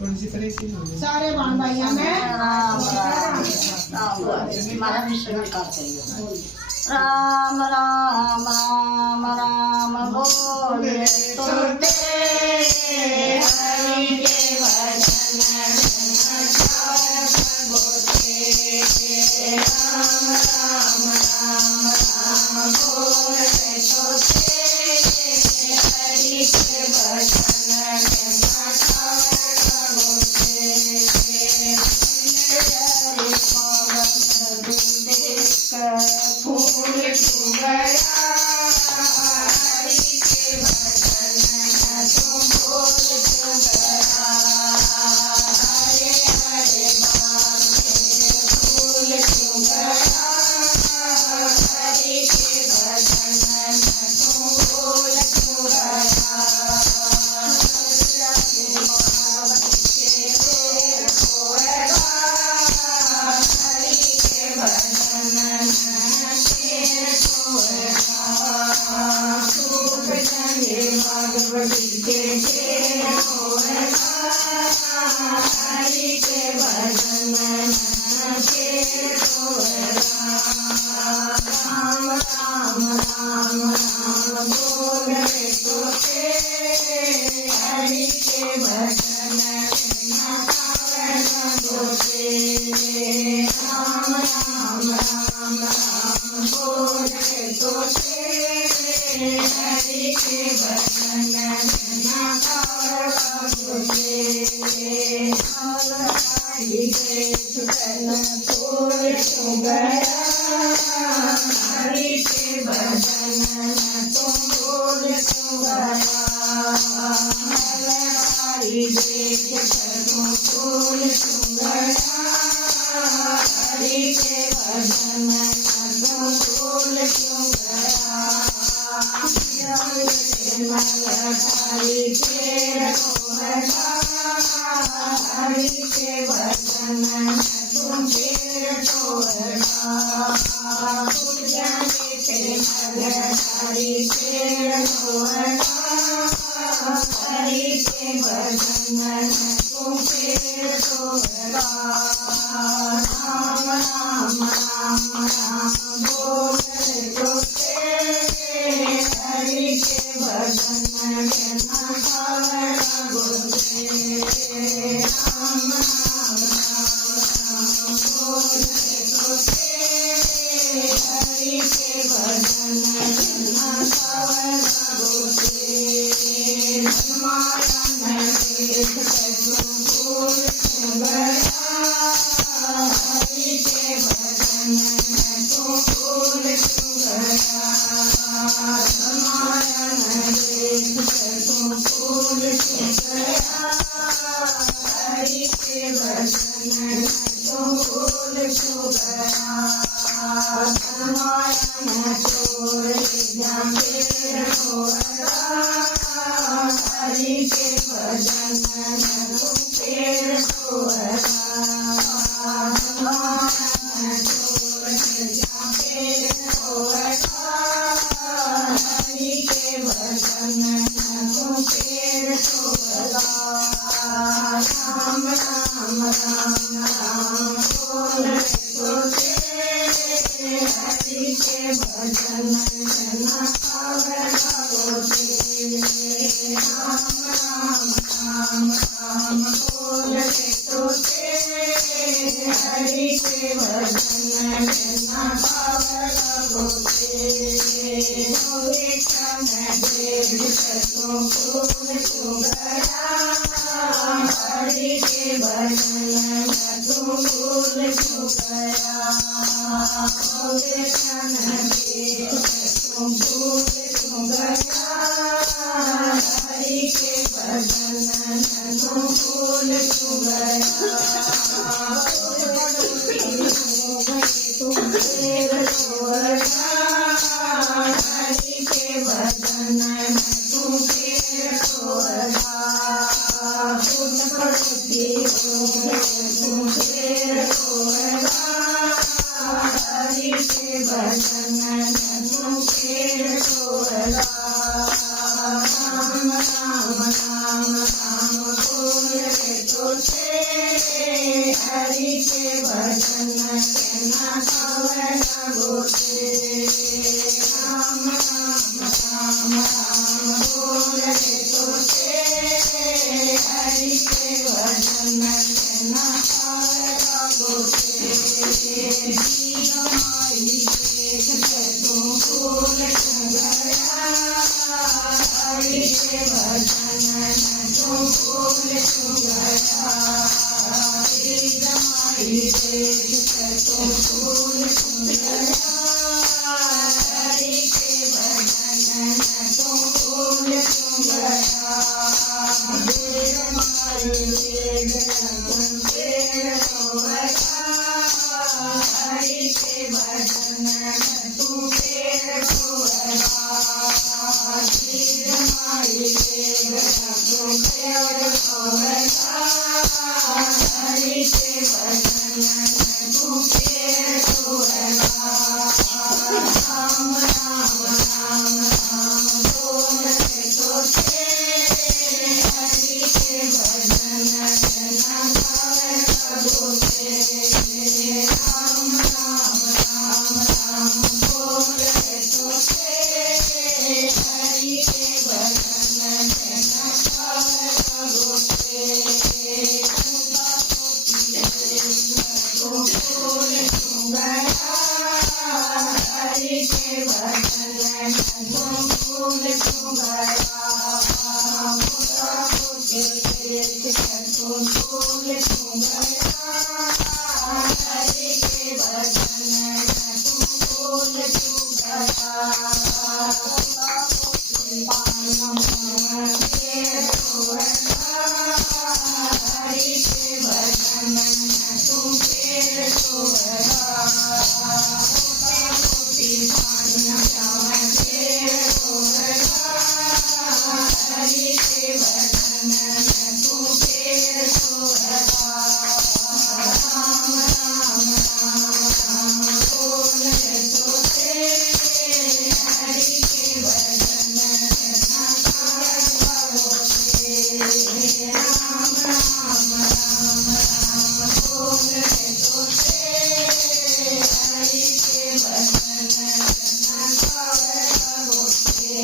सारे बहन भाइयों में मारा विष्णु करते राम राम राम राम बोले तो हरि के भजन राम राम राम बोले तो हरि के भजन फूल गया हरि के भजन तुम बोल गया हरे हरे बाप फूल गया हरि के भजन तुम बोल गया के भजन तेना पावे लागो छे जीव माई देखते तू फूल चुंगया हरि के भजन तू फूल चुंगया जीव माई देखते तू फूल चुंगया हरि के भजन तू फूल चुंगया देव माई देखते पेड़ सोया हरि के भजन तू पेड़ सोया जीव माई देखते तू पेड़ सोया हरि के भजन तू पेड़ सोया राम राम राम राम बोलते तो थे हरि के भजन तेना पावे लागो छे राम राम राम राम बोलते तो थे हरि के भजन तेना पावे लागो छे तू फूल चुंगया हरि के भजन तू फूल चुंगया तू फूल चुंगया हरि के भजन तू फूल चुंगया हरि के भजन तू पेड़ सोया हरि के भजन तू पेड़ सोया राम राम राम राम बोलते तो थे हरि के भजन तेना पावे लागो छे राम राम राम राम बोलते तो थे हरि के भजन तेना पावे लागो छे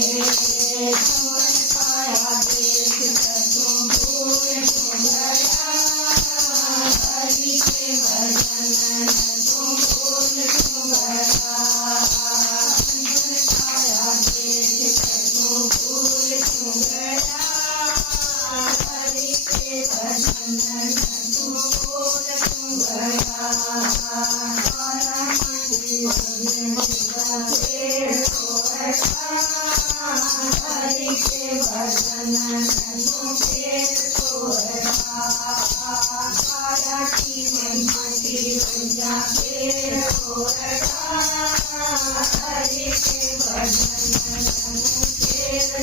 तुमन पाया देखते तू फूल चुंगया हरि के भजन तू फूल चुंगया तुमन पाया देखते तू फूल चुंगया हरि के भजन तू फूल चुंगया पेड़ सोया हरि के भजन तू पेड़ सोया की मनमती बंजा पेड़ सोया हरि के भजन तू पेड़